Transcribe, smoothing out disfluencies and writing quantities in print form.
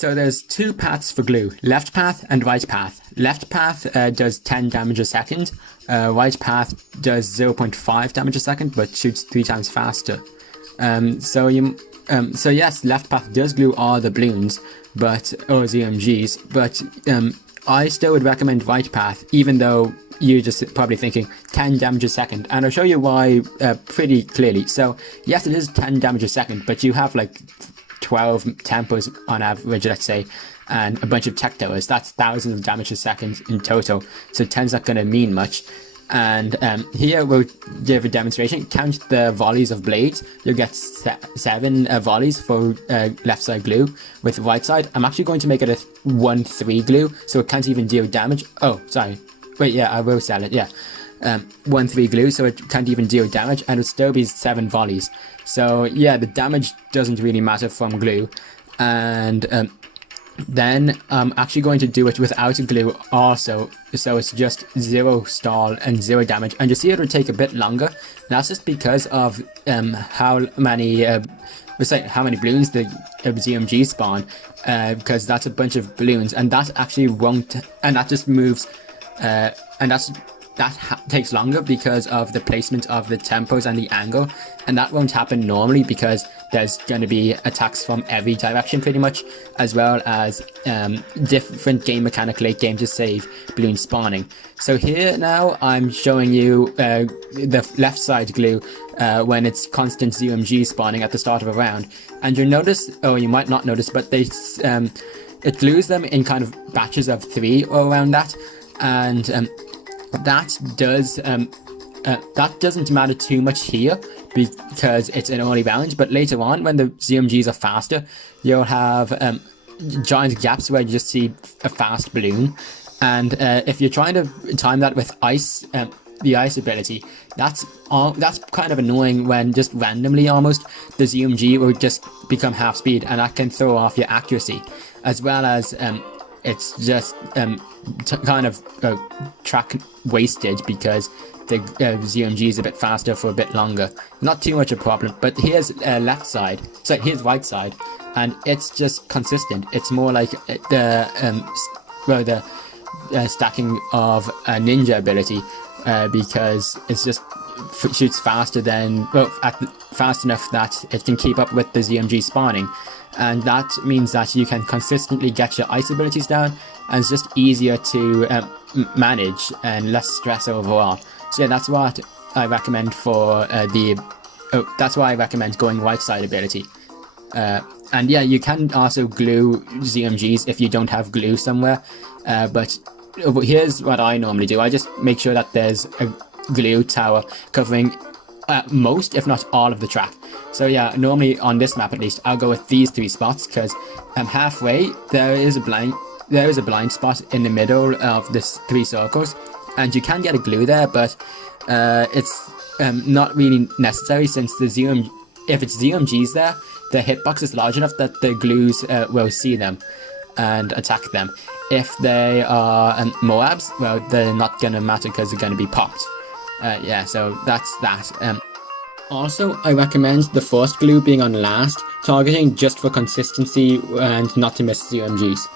So there's two paths for glue, left path and right path. Left path does 10 damage a second, right path does 0.5 damage a second, but shoots 3 times faster. So yes, left path does glue all the balloons, or ZMGs, but I still would recommend right path, even though you're just probably thinking 10 damage a second, and I'll show you why pretty clearly. So yes, it is 10 damage a second, but you have like 12 tempos on average, let's say, and a bunch of tech towers. That's thousands of damage a second in total, so 10's not going to mean much. And here we'll give a demonstration. Count the volleys of blades. You'll get 7 volleys for left side glue. With right side, I'm actually going to make it a 1-3 glue, so it can't even deal damage. Oh, sorry. Wait, yeah, I will sell it, yeah. 1-3 glue, so it can't even deal damage, and it'll still be 7 volleys. So yeah, the damage doesn't really matter from glue. And then I'm actually going to do it without a glue also, so it's just 0 stall and 0 damage, and you see it'll take a bit longer. That's just because of how many balloons the ZMG spawn, because that's a bunch of balloons, and that actually won't, and that just moves, and that takes longer because of the placement of the tempos and the angle, and that won't happen normally because there's going to be attacks from every direction pretty much, as well as different game mechanic late game to save balloon spawning. So here now I'm showing you the left side glue when it's constant ZMG spawning at the start of a round, and you'll notice, or you might not notice, but it glues them in kind of batches of 3 or around that, and that doesn't matter too much here because it's an early round, but later on when the ZMGs are faster, you'll have giant gaps where you just see a fast balloon, and if you're trying to time that with ice, the ice ability, that's kind of annoying when just randomly almost the ZMG will just become half speed, and that can throw off your accuracy, as well as it's just kind of track wastage because the ZMG is a bit faster for a bit longer. Not too much a problem, but here's left side, so here's right side, and it's just consistent. It's more like the stacking of a ninja ability, because it's just shoots faster than, fast enough that it can keep up with the ZMG spawning. And that means that you can consistently get your ice abilities down, and it's just easier to manage and less stress overall. So yeah, that's what I recommend for that's why I recommend going right side ability. And yeah, you can also glue ZMGs if you don't have glue somewhere, but here's what I normally do. I just make sure that there's a glue tower covering most, if not all, of the track. So yeah, normally on this map at least, I'll go with these 3 spots, because halfway there is a blind spot in the middle of this 3 circles, and you can get a glue there, but it's not really necessary, since if it's ZMGs there, the hitbox is large enough that the glues will see them and attack them. If they are Moabs, well, they're not gonna matter because they're gonna be popped. Yeah, so that's that. Also, I recommend the first glue being on last, targeting just for consistency and not to miss ZMGs.